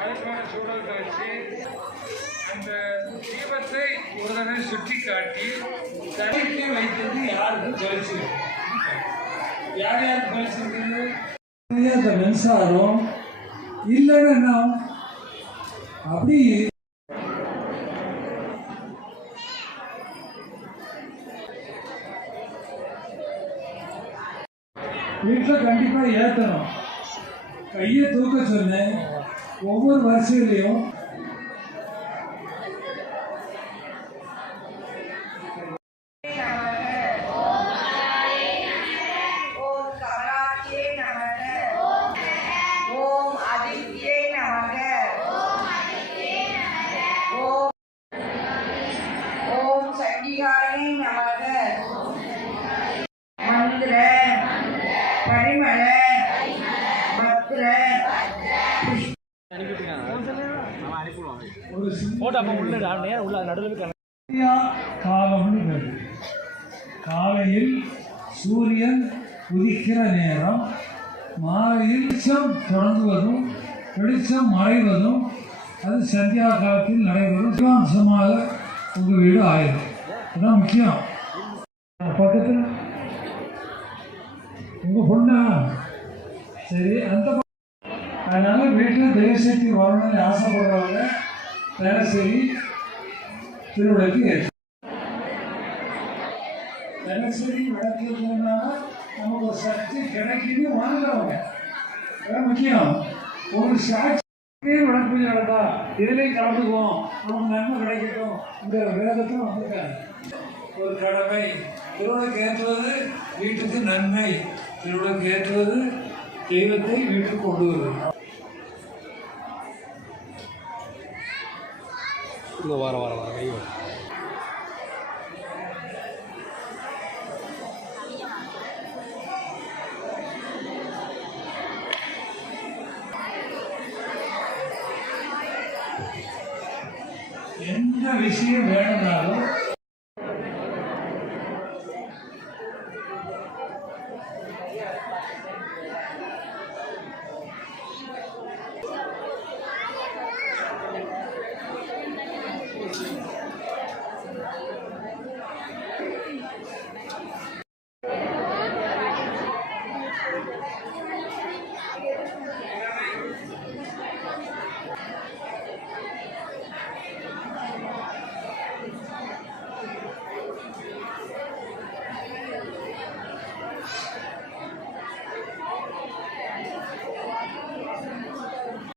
அழகான சூழல் அந்த தீபத்தை ஒரு தடவை சுற்றி காட்டி தனித்து வைத்தது யாருக்கும் பரிசு? யார் யாருக்கு பரிசு இருக்குது? அந்த மின்சாரம் இல்லைன்னா அப்படி வீட்டில் கண்டிப்பாக ஏற்றணும் கையை தூக்க சொன்னேன். ஒவ்வொரு வரிசையிலையும் ஓம் நமக. மந்திர. பரிமள பத்ர ஒரு போட்டோ அப்போ உள்ள நேரம் உள்ள நடுவில் காலம்னு காலையில் சூரியன் உதிக்கிற நேரம் மாலையில் வெளிச்சம் தொடங்குவதும் வெளிச்சம் மறைவதும் அது சந்தியா காலத்தில் நடைபெறும். சிவாம்சமாக உங்கள் வீடு ஆயிடும். அதுதான் முக்கியம். பக்கத்தில் உங்கள் பொண்ணா? சரி அந்த அதனால வீட்டில் தெய்வசக்தி வரணும்னு ஆசைப்படுறவங்க தினசரி திருவிழாக்கு ஏற்று தினசரி விளக்கிறதுனால நமக்கு ஒரு சக்தி கிடைக்குன்னு வாங்குறவங்க. அதான் முக்கியம். ஒரு சாட்சி விளக்கு நடந்தா இதுலேயும் கலந்துக்குவோம். நமக்கு நன்மை கிடைக்கட்டும். இந்த வேதத்தில் வந்திருக்காங்க ஒரு கடமை. திருவிழாக்கு ஏற்றுவது வீட்டுக்கு நன்மை. திருவிழாக்கு ஏற்றுவது தெய்வத்தை வீட்டுக்கு கொண்டு வருவது. இங்கே வர வர வர கை வர. எந்த விஷயம் வேணும்னாலும்